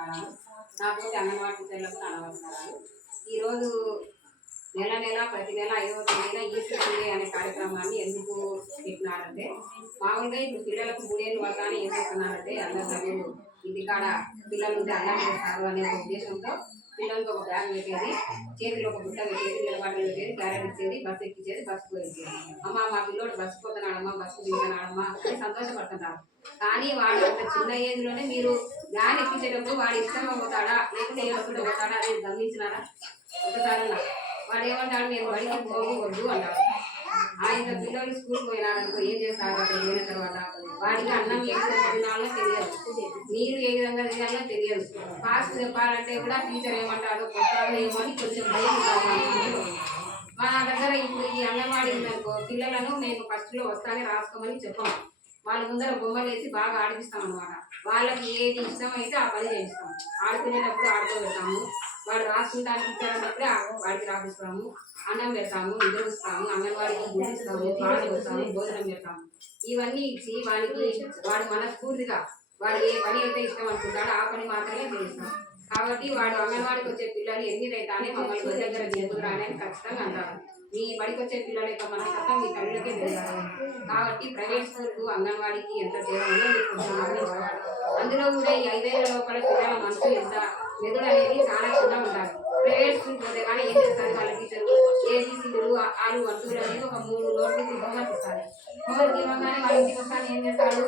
నమస్కారాలు. నాతోటి అంగన్వాడీ టీచర్లకు నా నమస్కారాలు. ఈరోజు నెల నెల ప్రతి నెల 5వ తేదీన ఈస్టర్ సండే అనే కార్యక్రమాన్ని ఎందుకు పెట్టినారంటే, మామూలుగా ఇప్పుడు పిల్లలకు 3 ఏళ్ళు పడతానే ఏం చేస్తున్నారంటే అందరూ ఇంటికాడ పిల్లలు ఉంటే అన్నం చేస్తారు అనే ఒక ఉద్దేశంతో పిల్లలకి ఒక బ్యాగ్ పెట్టేది, చేతిలో ఒక బుట్ట పెట్టేది, నిలబడి పెట్టేది, క్యారెట్ ఇచ్చేది, బస్సు ఎక్కించేది, బస్సుకు వెళ్ళేది. అమ్మ మా పిల్లోడు బస్సు పోతున్నాడమ్మా, బస్సు దిగుతున్నాడమ్మా అని సంతోషపడుతుంటారు. కానీ వాడు అంత చిన్న ఏజ్ లోనే మీరు వ్యాన్ ఎక్కించేటప్పుడు వాడు ఇష్టంగా పోతాడా లేకుంటే ఏడుకుంటూ పోతాడా అనేది గమనించినారా? ఒకసారి వాడు ఏమంటాడు, నేను బడికి పోవద్దు అంటాడు. ఆయన పిల్లలు స్కూల్ పోయినారనుకో ఏం చేస్తారు? అక్కడ పోయిన తర్వాత వాడికి అన్నం ఏ విధంగా తినాలో తెలియదు, నీరు ఏ విధంగా తినాలో తెలియదు. ఫాస్ట్ చెప్పాలంటే కూడా టీచర్ ఏమంటాడో కొట్టాలో ఏమో అని కొంచెం భయం ఉంటుంది. మా దగ్గర ఇప్పుడు ఈ అంగన్వాడీ ఉందనుకో, పిల్లలను మేము ఫస్ట్లో వస్తానే రాసుకోమని చెప్పాము. వాళ్ళ ముందర బొమ్మలు వేసి బాగా ఆడిపిస్తాం అనమాట. వాళ్ళకి ఏది ఇష్టమైతే ఆ పని చేయిస్తాము. ఆడుకునేటప్పుడు ఆడుకోబెడతాము, వాడు రాసుకుంటానికి ఇచ్చారన్నప్పుడే వాడికి రాపిస్తాము, అన్నం పెడతాము, నిద్రపిస్తాము, అంగన్వాడికి గుడిస్తాము, పాలు పోస్తాము, భోజనం పెడతాము. ఇవన్నీ ఇచ్చి వాడు మనస్ఫూర్తిగా వాడు ఏ పని అయితే ఇష్టం అనుకుంటాడో ఆ పని మాత్రమే చేయిస్తాం. కాబట్టి వాడు అంగన్వాడికి వచ్చే పిల్లలు ఎన్నిదైతానే మమ్మల్ని బడి దగ్గర చేరుకురాని అని ఖచ్చితంగా అంటారు. మీ బడికి వచ్చే పిల్లల యొక్క మనస్తత్వం మీ తల్లులకే తెలియాలి. కాబట్టి ప్రైవేట్ స్కూల్కు అంగన్వాడికి ఎంత తేడా ఉందో మీరు కొంచెం గమనించుకోవాలి. అందులో కూడా ఈ 5 ఏళ్ల లోపల పిల్లల మనసు ఎంత మెదడు అనేది చాలా చిన్నగా ఉంటారు. ప్రైవేట్ స్కూల్ పోతే కానీ ఏం చేస్తారు వాళ్ళ టీచర్లు? ఏబీసీలు, ఆలు, వంతులు అనేది ఒక 3 నోట్బుక్లు హోంవర్క్ ఇస్తారు. హోంవర్క్ ఇవ్వగానే వాళ్ళ ఇంటికి వస్తానే ఏం చేస్తాడు?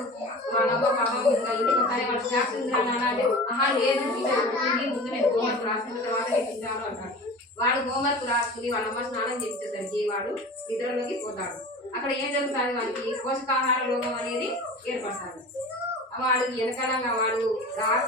వాళ్ళమ్మ పాపం ఇంకా ఇంటికి వస్తానే వాళ్ళ స్నాక్స్ ఉందిరా నాన్న అంటే, ఆహా లేదు టీచర్ ఉంటుంది, ముందు నేను హోంవర్క్ రాసుకున్న తర్వాత నేను తింటాను అంటాడు. వాడు హోంవర్క్ రాసుకుని వాళ్ళమ్మ స్నానం చేసేసరికి వాడు నిద్రలోకి పోతాడు. అక్కడ ఏం జరుగుతుంది? వాడికి పోషకాహార లోపం అనేది ఏర్పడుతుంది. వాడు వెనకాలంగా వాడు